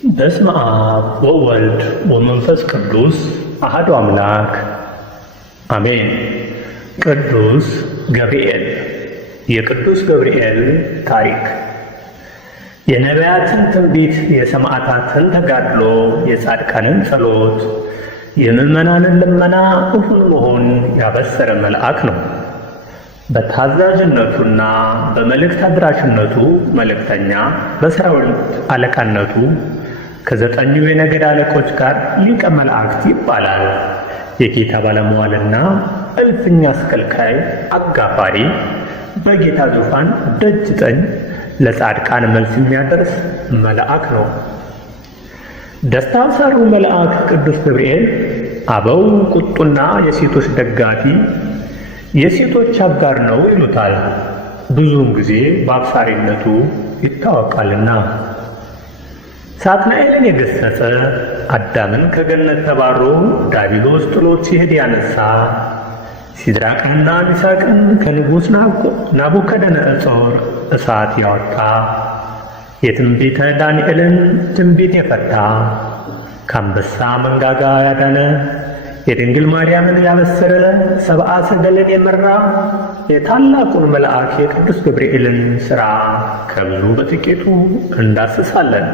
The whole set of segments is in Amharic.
በስመ አብ ወወልድ ወመንፈስ ቅዱስ አሐዱ አምላክ አሜን። ቅዱስ ገብርኤል። የቅዱስ ገብርኤል ታሪክ። የነቢያትን ትንቢት፣ የሰማዕታትን ተጋድሎ፣ የጻድቃንን ጸሎት፣ የምዕመናንን ልመና እሁን መሆን ያበሰረ መልአክ ነው። በታዛዥነቱና በመልእክት አድራሽነቱ መልእክተኛ፣ በሰራዊት አለቃነቱ ከዘጠኙ የነገድ አለቆች ጋር ሊቀ መላእክት ይባላል። የጌታ ባለሟልና እልፍኝ አስከልካይ አጋፋሪ፣ በጌታ ዙፋን ደጅ ጠኝ ለጻድቃን መልስ የሚያደርስ መልአክ ነው። ደስታ አብሳሪው መልአክ ቅዱስ ገብርኤል አበው ቁጡና የሴቶች ደጋፊ፣ የሴቶች አጋር ነው ይሉታል። ብዙውን ጊዜ በአብሳሪነቱ ይታወቃልና። ሳጥናኤልን የገሰጸ፣ አዳምን ከገነት ተባሮ ዲያብሎስ ጥሎት ሲሄድ ያነሳ፣ ሲድራቅንና ሚሳቅን ከንጉሥ ናቡከደነፆር እሳት ያወጣ፣ የትንቢተ ዳንኤልን ትንቢት የፈታ፣ ከአንበሳ መንጋጋ ያዳነ፣ የድንግል ማርያምን ያበሰረ፣ ሰብአ ሰገልን የመራ የታላቁን መልአክ የቅዱስ ገብርኤልን ሥራ ከብዙ በጥቂቱ እንዳስሳለን።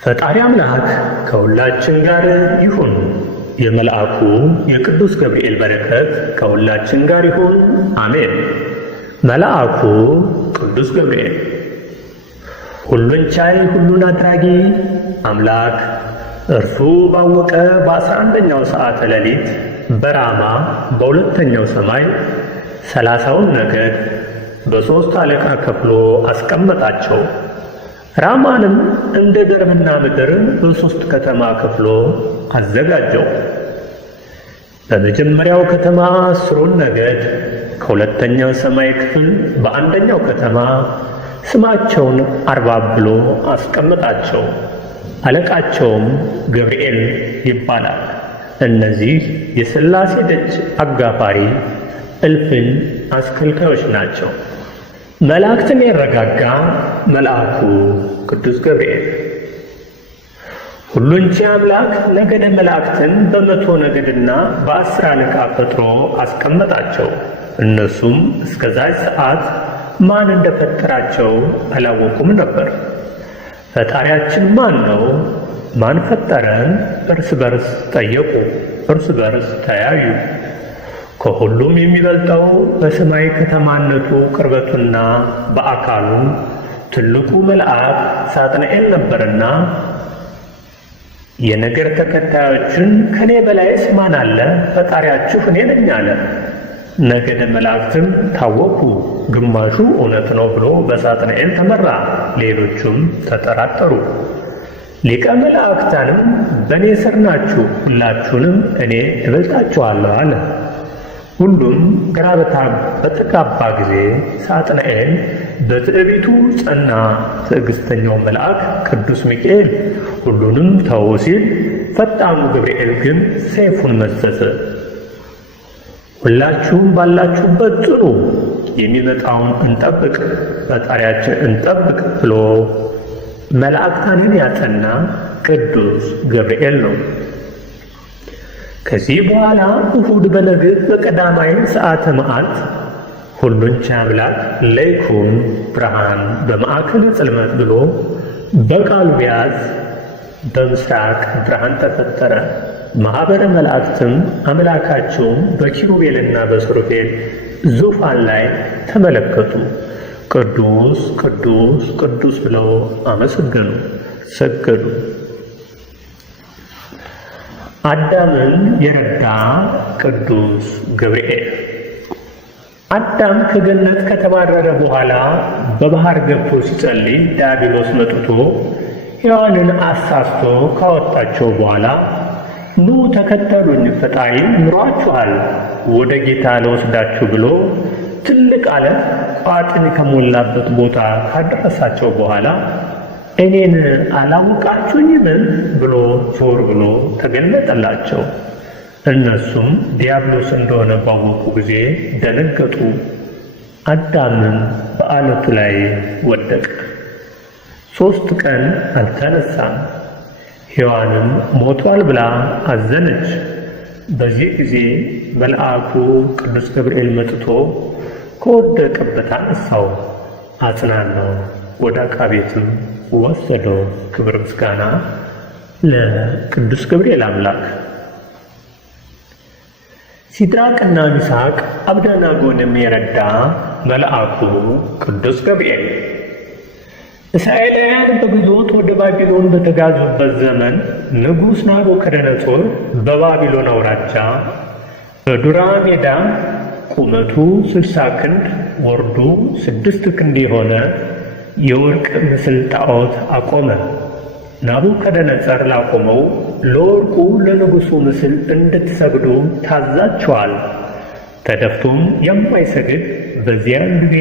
ፈጣሪ አምላክ ከሁላችን ጋር ይሁን። የመልአኩ የቅዱስ ገብርኤል በረከት ከሁላችን ጋር ይሁን፣ አሜን። መልአኩ ቅዱስ ገብርኤል ሁሉን ቻይ ሁሉን አድራጊ አምላክ እርሱ ባወቀ በ11ኛው ሰዓተ ሌሊት በራማ በሁለተኛው ሰማይ 30ውን ነገድ በሦስት አለቃ ከፍሎ አስቀመጣቸው። ራማንም እንደ ደርብና ምድር በሦስት ከተማ ከፍሎ አዘጋጀው። በመጀመሪያው ከተማ 10ሩን ነገድ፣ ከሁለተኛው ሰማይ ክፍል በአንደኛው ከተማ ስማቸውን አርባብ ብሎ አስቀመጣቸው። አለቃቸውም ገብርኤል ይባላል። እነዚህ የሥላሴ ደጅ አጋፋሪ እልፍኝ አስከልካዮች ናቸው። መላእክትን ያረጋጋ መልአኩ ቅዱስ ገብርኤል። ሁሉን ቻይ አምላክ ነገደ መላእክትን በ100 ነገድና በ10 አለቃ ፈጥሮ አስቀመጣቸው። እነሱም እስከዛች ሰዓት ማን እንደፈጠራቸው አላወቁም ነበር። ፈጣሪያችን ማን ነው? ማን ፈጠረን? እርስ በርስ ጠየቁ፣ እርስ በርስ ተያዩ። ከሁሉም የሚበልጠው በሰማይ ከተማነቱ ቅርበቱና በአካሉ ትልቁ መልአክ ሳጥናኤል ነበርና የነገር ተከታዮችን ከኔ በላይስ ማን አለ? ፈጣሪያችሁ እኔ ነኝ አለ። ነገደ መላእክትም ታወኩ። ግማሹ እውነት ነው ብሎ በሳጥናኤል ተመራ፣ ሌሎቹም ተጠራጠሩ። ሊቀ መላእክታንም በእኔ ስር ናችሁ፣ ሁላችሁንም እኔ እበልጣችኋለሁ አለ። ሁሉም ግራ በተጋባ ጊዜ ሳጥናኤል በትዕቢቱ ጸና። ትዕግሥተኛው መልአክ ቅዱስ ሚካኤል ሁሉንም ተው ሲል፣ ፈጣኑ ገብርኤል ግን ሰይፉን መዘዘ። ሁላችሁም ባላችሁበት ጽኑ፣ የሚመጣውን እንጠብቅ፣ ፈጣሪያችን እንጠብቅ ብሎ መላእክታንን ያጸና ቅዱስ ገብርኤል ነው። ከዚህ በኋላ እሁድ በነግህ በቀዳማይ ሰዓተ መዓልት ሁሉን ቻይ አምላክ ለይኩን ብርሃን በማዕከለ ጽልመት ብሎ በቃሉ ቢያዝ በምስራቅ ብርሃን ተፈጠረ። ማኅበረ መላእክትም አምላካቸውም በኪሩቤልና በሱራፌል ዙፋን ላይ ተመለከቱ። ቅዱስ ቅዱስ ቅዱስ ብለው አመሰገኑ፣ ሰገዱ። አዳምን የረዳ ቅዱስ ገብርኤል። አዳም ከገነት ከተባረረ በኋላ በባህር ገብቶ ሲጸልይ ዲያብሎስ መጥቶ ሔዋንን አሳስቶ ካወጣቸው በኋላ ኑ ተከተሉኝ፣ ፈጣሪ ምሯችኋል፣ ወደ ጌታ ለወስዳችሁ ብሎ ትልቅ ዓለት ቋጥኝ ከሞላበት ቦታ ካደረሳቸው በኋላ እኔን አላወቃችሁኝም ብሎ ዞር ብሎ ተገለጠላቸው። እነሱም ዲያብሎስ እንደሆነ ባወቁ ጊዜ ደነገጡ። አዳምም በዓለቱ ላይ ወደቀ። 3 ቀን አልተነሳም። ሔዋንም ሞቷል ብላ አዘነች። በዚህ ጊዜ መልአኩ ቅዱስ ገብርኤል መጥቶ ከወደቀበት አነሳው፣ አጽናናው፣ ወደ ዕቃ ቤትም ወሰደው። ክብር ምስጋና ለቅዱስ ገብርኤል አምላክ። ሲድራቅና ሚሳቅ አብደናጎንም የረዳ መልአኩ ቅዱስ ገብርኤል። እስራኤላውያን በግዞት ወደ ባቢሎን በተጋዙበት ዘመን ንጉሥ ናቡከደነፆር በባቢሎን አውራጃ በዱራ ሜዳ ቁመቱ 60 ክንድ ወርዱ 6 ክንድ የሆነ የወርቅ ምስል ጣዖት አቆመ። ናቡከደነፆር ላቆመው ለወርቁ ለንጉሡ ምስል እንድትሰግዱ ታዛቸዋል። ተደፍቶም የማይሰግድ በዚያን ጊዜ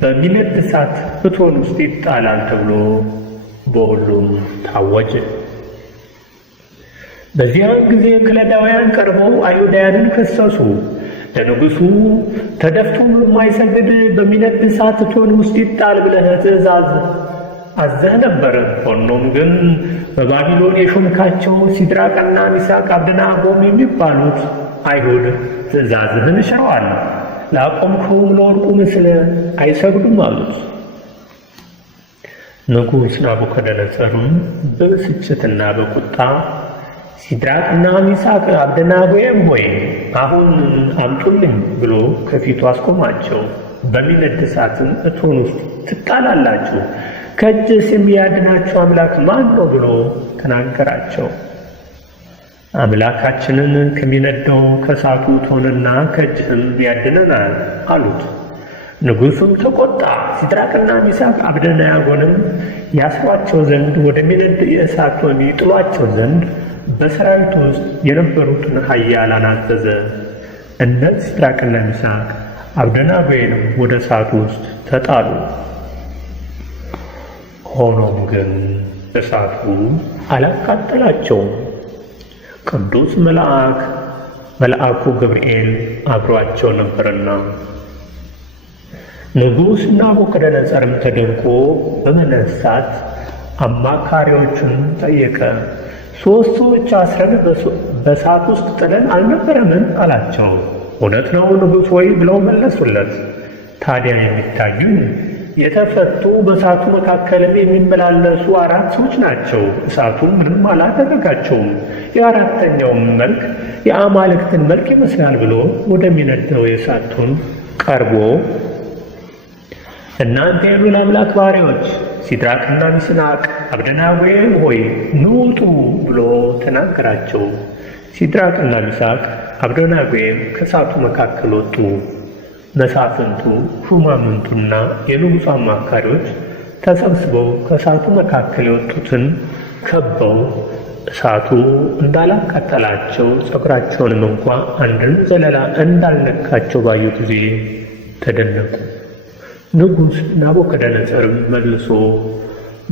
በሚነድ እሳት እቶን ውስጥ ይጣላል ተብሎ በሁሉም ታወጀ። በዚያን ጊዜ ከለዳውያን ቀርበው አይሁዳውያንን ከሰሱ። ለንጉሡ ተደፍቶም የማይሰግድ በሚነድ እሳት እቶን ውስጥ ይጣል ብለህ ትእዛዝ አዘህ ነበር። ሆኖም ግን በባቢሎን የሾምካቸው ሲድራቅና ሚሳቅ አብደናጎም የሚባሉት አይሁድ ትእዛዝህን ሽረዋል፣ ላቆምከውም ለወርቁ ምስል አይሰግዱም አሉት። ንጉሥ ናቡከደነፆርም በብስጭትና በቁጣ ሲድራቅና ሚሳቅ አብደናጎም ሆይ አሁን አምጡልኝ ብሎ ከፊቱ አስቆማቸው። በሚነድ እሳትም እቶን ውስጥ ትጣላላችሁ፣ ከእጅስ የሚያድናችሁ አምላክ ማን ነው ብሎ ተናገራቸው። አምላካችንን ከሚነደው ከእሳቱ እቶንና ከእጅህም ያድነናል አሉት። ንጉሡም ተቆጣ። ሲድራቅና ሚሳቅ አብደናጎንም ያስሯቸው ዘንድ ወደሚነድ የእሳት እቶን ይጥሏቸው ዘንድ በሰራዊቱ ውስጥ የነበሩትን ኃያላን አዘዘ። እነዚህ ሲድራቅና ሚሳቅ አብደናጎንም ወደ እሳቱ ውስጥ ተጣሉ። ሆኖም ግን እሳቱ አላቃጠላቸውም። ቅዱስ መልአኩ ገብርኤል አብሯቸው ነበርና። ንጉሥ ናቡከደነፆርም ተደንቆ በመነሳት አማካሪዎቹን ጠየቀ። 3 ሰዎች አስረን በእሳት ውስጥ ጥለን አልነበረምን አላቸው። እውነት ነው ንጉሥ ሆይ ብለው መለሱለት። ታዲያ የሚታዩኝ የተፈቱ በእሳቱ መካከልም የሚመላለሱ 4 ሰዎች ናቸው። እሳቱም ምንም አላደረጋቸውም። የአራተኛውም መልክ የአማልክትን መልክ ይመስላል ብሎ ወደሚነደው የእሳት እቶን ቀርቦ እናንተ የልዑል አምላክ ባሪያዎች ሲድራቅና ሚሳቅ አብደናጎም ሆይ ኑ ውጡ ብሎ ተናገራቸው። ሲድራቅና ሚሳቅ አብደናጎም ከእሳቱ መካከል ወጡ። መሳፍንቱ፣ ሹማምንቱና የንጉሡ አማካሪዎች ተሰብስበው ከእሳቱ መካከል የወጡትን ከበው እሳቱ እንዳላቃጠላቸው ፀጉራቸውንም እንኳ አንድን ዘለላ እንዳልነካቸው ባዩ ጊዜ ተደነቁ። ንጉሥ ናቡከደነፆርም መልሶ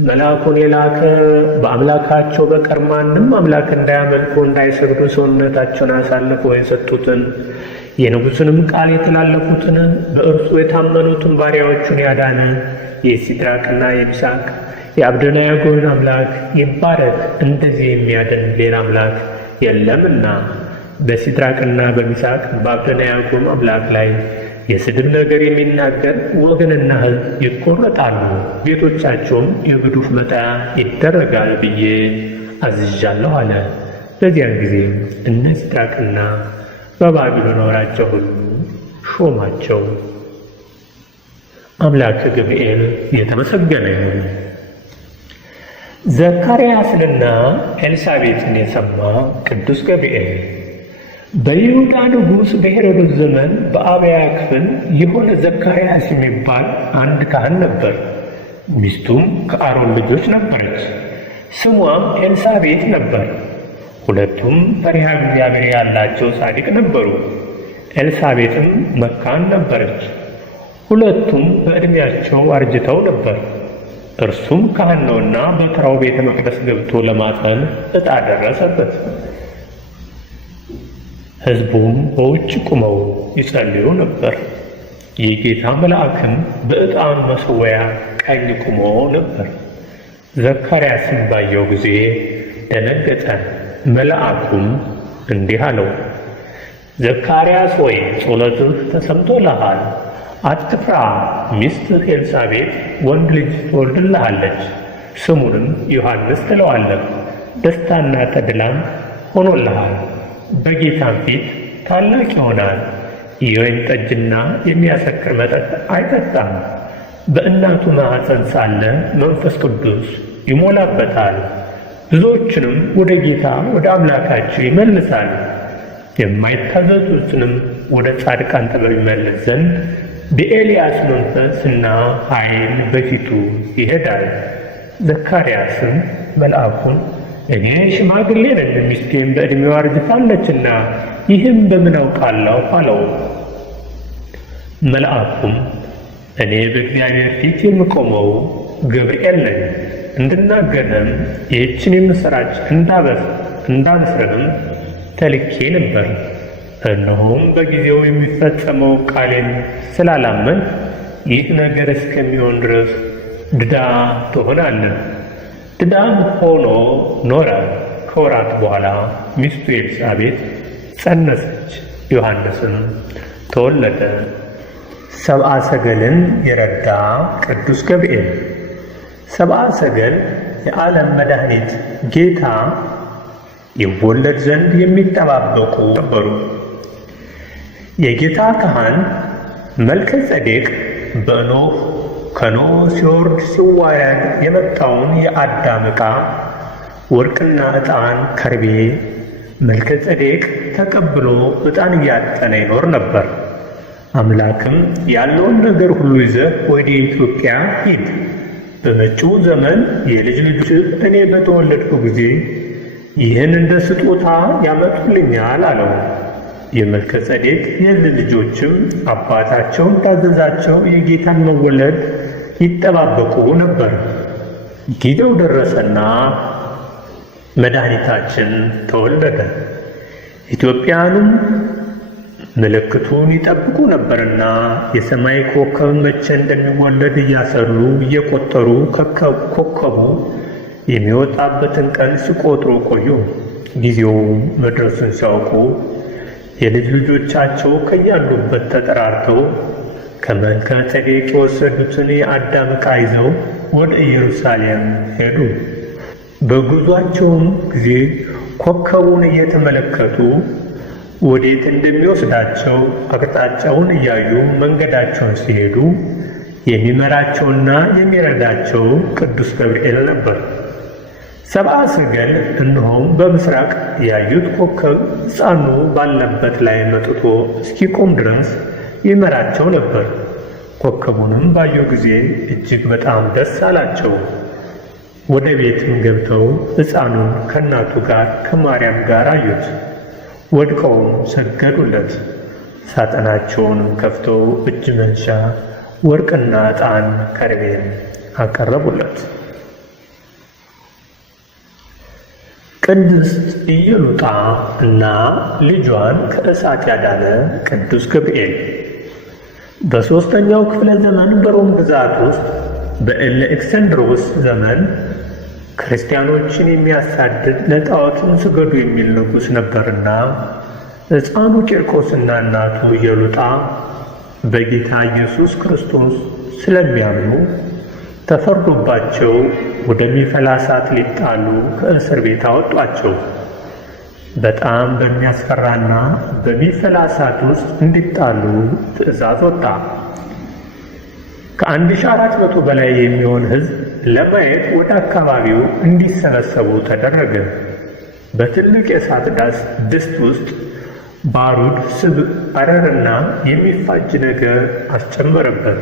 መልአኩን የላከ በአምላካቸው በቀር ማንም አምላክ እንዳያመልኩ እንዳይሰግዱ ሰውነታቸውን አሳልፈው የሰጡትን የንጉሥንም ቃል የተላለፉትን በእርሱ የታመኑትን ባሪያዎቹን ያዳነ የሲድራቅና የሚሳቅ የአብደናጎን አምላክ ይባረክ። እንደዚህ የሚያድን ሌላ አምላክ የለምና። በሲድራቅና በሚሳቅ በአብደናጎም አምላክ ላይ የስድብ ነገር የሚናገር ወገንና ሕዝብ ይቆረጣሉ፣ ቤቶቻቸውም የግዱፍ መጣያ ይደረጋል ብዬ አዝዣለሁ አለ። በዚያን ጊዜ እነ ሲድራቅና በባቢሎን አውራጃ ሁሉ ሾማቸው። አምላክ ገብርኤል የተመሰገነ ይሁን። ዘካርያስንና ኤልሳቤጥን የሰማ ቅዱስ ገብርኤል በይሁዳ ንጉሥ በሄሮድስ ዘመን በአብያ ክፍል የሆነ ዘካርያስ የሚባል አንድ ካህን ነበር። ሚስቱም ከአሮን ልጆች ነበረች፣ ስሟም ኤልሳቤጥ ነበር። ሁለቱም ፈሪሃ እግዚአብሔር ያላቸው ጻድቅ ነበሩ። ኤልሳቤጥም መካን ነበረች። ሁለቱም በዕድሜያቸው አርጅተው ነበር። እርሱም ካህን ነውና በተራው ቤተ መቅደስ ገብቶ ለማጠን ዕጣ ደረሰበት። ሕዝቡም በውጭ ቆመው ይጸልዩ ነበር። የጌታ መልአክም በዕጣን መሠዊያ ቀኝ ቆሞ ነበር። ዘካርያስም ባየው ጊዜ ደነገጠ። መልአኩም እንዲህ አለው፣ ዘካርያስ ሆይ ጸሎትህ ተሰምቶልሃል። አትፍራ፣ ሚስትህ ኤልሳቤጥ ወንድ ልጅ ትወልድልሃለች፣ ስሙንም ዮሐንስ ትለዋለህ። ደስታና ተድላም ሆኖልሃል፣ በጌታም ፊት ታላቅ ይሆናል። የወይን ጠጅና የሚያሰክር መጠጥ አይጠጣም። በእናቱ ማኅፀን ሳለ መንፈስ ቅዱስ ይሞላበታል። ብዙዎችንም ወደ ጌታ ወደ አምላካቸው ይመልሳል። የማይታዘዙትንም ወደ ጻድቃን ጥበብ ይመልስ ዘንድ በኤልያስ መንፈስና ኃይል በፊቱ ይሄዳል። ዘካርያስም መልአኩን እኔ ሽማግሌ ነኝ፣ ሚስቴም በዕድሜዋ አርጅታለችና ይህም በምን አውቃለሁ አለው። መልአኩም እኔ በእግዚአብሔር ፊት የምቆመው ገብርኤል ነኝ፣ እንድናገርህም ይህችን የምሥራች እንዳበስርህም ተልኬ ነበር። እነሆም በጊዜው የሚፈጸመው ቃሌን ስላላመን ይህ ነገር እስከሚሆን ድረስ ድዳ ትሆናለህ። ድዳም ሆኖ ኖረ። ከወራት በኋላ ሚስቱ ኤልሳቤጥ ጸነሰች፣ ዮሐንስም ተወለደ። ሰብአ ሰገልን የረዳ ቅዱስ ገብርኤል። ሰብአ ሰገል የዓለም መድኃኒት ጌታ ይወለድ ዘንድ የሚጠባበቁ ነበሩ። የጌታ ካህን መልከ ጼዴቅ ከኖህ ሲወርድ ሲዋረድ የመጣውን የአዳም ዕቃ ወርቅና ዕጣን ከርቤ መልከ ጼዴቅ ተቀብሎ ዕጣን እያጠነ ይኖር ነበር። አምላክም ያለውን ነገር ሁሉ ይዘህ ወደ ኢትዮጵያ ሂድ፣ በመጪው ዘመን የልጅ ልጅህ እኔ በተወለድኩ ጊዜ ይህን እንደ ስጦታ ያመጡልኛል አለው። የመልከ ጼዴቅ የልጅ ልጆችም አባታቸው እንዳዘዛቸው የጌታን መወለድ ይጠባበቁ ነበር። ጊዜው ደረሰና መድኃኒታችን ተወለደ። ኢትዮጵያንም ምልክቱን ይጠብቁ ነበርና የሰማይ ኮከብ መቼ እንደሚወለድ እያሰሉ እየቆጠሩ ኮከቡ የሚወጣበትን ቀን ሲቆጥሩ ቆዩ። ጊዜው መድረሱን ሲያውቁ የልጅ ልጆቻቸው ከያሉበት ተጠራርተው ከመልከ ጼዴቅ የወሰዱትን የአዳም ዕቃ ይዘው ወደ ኢየሩሳሌም ሄዱ። በጉዟቸውም ጊዜ ኮከቡን እየተመለከቱ ወዴት እንደሚወስዳቸው አቅጣጫውን እያዩ መንገዳቸውን ሲሄዱ የሚመራቸውና የሚረዳቸው ቅዱስ ገብርኤል ነበር። ሰብአ ሰገል እነሆም በምሥራቅ ያዩት ኮከብ ሕፃኑ ባለበት ላይ መጥቶ እስኪቆም ድረስ ይመራቸው ነበር። ኮከቡንም ባዩ ጊዜ እጅግ በጣም ደስ አላቸው። ወደ ቤትም ገብተው ሕፃኑን ከእናቱ ጋር ከማርያም ጋር አዩት። ወድቀውም ሰገዱለት። ሳጥናቸውንም ከፍተው እጅ መንሻ ወርቅና ዕጣን ከርቤም አቀረቡለት። ቅድስት ኢየሉጣ እና ልጇን ከእሳት ያዳነ ቅዱስ ገብርኤል። በሦስተኛው ክፍለ ዘመን በሮም ግዛት ውስጥ በኤሌክሳንድሮስ ዘመን ክርስቲያኖችን የሚያሳድድ ለጣዖትም ስገዱ የሚል ንጉሥ ነበርና ሕፃኑ ቂርቆስና እናቱ ኢየሉጣ በጌታ ኢየሱስ ክርስቶስ ስለሚያምኑ ተፈርዶባቸው ወደሚፈላ እሳት ሊጣሉ ከእስር ቤት አወጧቸው። በጣም በሚያስፈራና በሚፈላ እሳት ውስጥ እንዲጣሉ ትእዛዝ ወጣ። ከ1400 በላይ የሚሆን ሕዝብ ለማየት ወደ አካባቢው እንዲሰበሰቡ ተደረገ። በትልቅ የእሳት ድስት ውስጥ ባሩድ፣ ስብ፣ አረርና የሚፋጅ ነገር አስጨመረበት።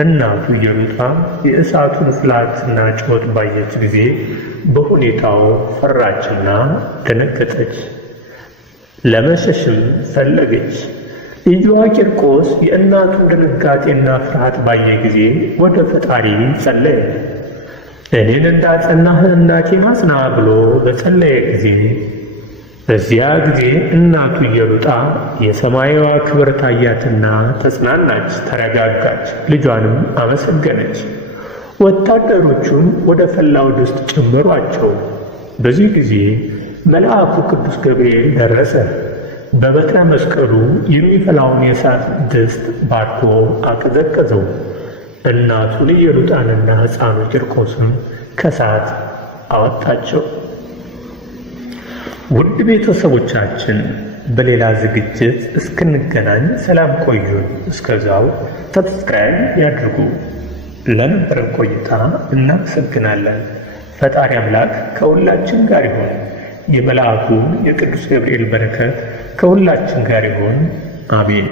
እናቱ ኢየሉጣ የእሳቱን ፍላትና ጩኸት ባየች ጊዜ በሁኔታው ፈራችና ደነገጠች። ለመሸሽም ፈለገች። ልጇ ቂርቆስ የእናቱን ድንጋጤና ፍርሃት ባየ ጊዜ ወደ ፈጣሪ ጸለየ። እኔን እንዳጸናህ እናቴን አጽና ብሎ በጸለየ ጊዜ በዚያ ጊዜ እናቱ ኢየሉጣ የሰማያዊ ክብር ታያትና ተጽናናች፣ ተረጋጋች። ልጇንም አመሰገነች። ወታደሮቹን ወደ ፈላው ድስት ጨመሯቸው። በዚህ ጊዜ መልአኩ ቅዱስ ገብርኤል ደረሰ። በበትረ መስቀሉ የሚፈላውን የእሳት ድስት ባርኮ አቀዘቀዘው። እናቱን ኢየሉጣንና ሕፃኑ ቂርቆስም ከእሳት አወጣቸው። ውድ ቤተሰቦቻችን በሌላ ዝግጅት እስክንገናኝ ሰላም ቆዩን። እስከዛው ሰብስክራይብ ያድርጉ። ለነበረን ቆይታ እናመሰግናለን። ፈጣሪ አምላክ ከሁላችን ጋር ይሁን። የመልአኩ የቅዱስ ገብርኤል በረከት ከሁላችን ጋር ይሁን። አሜን።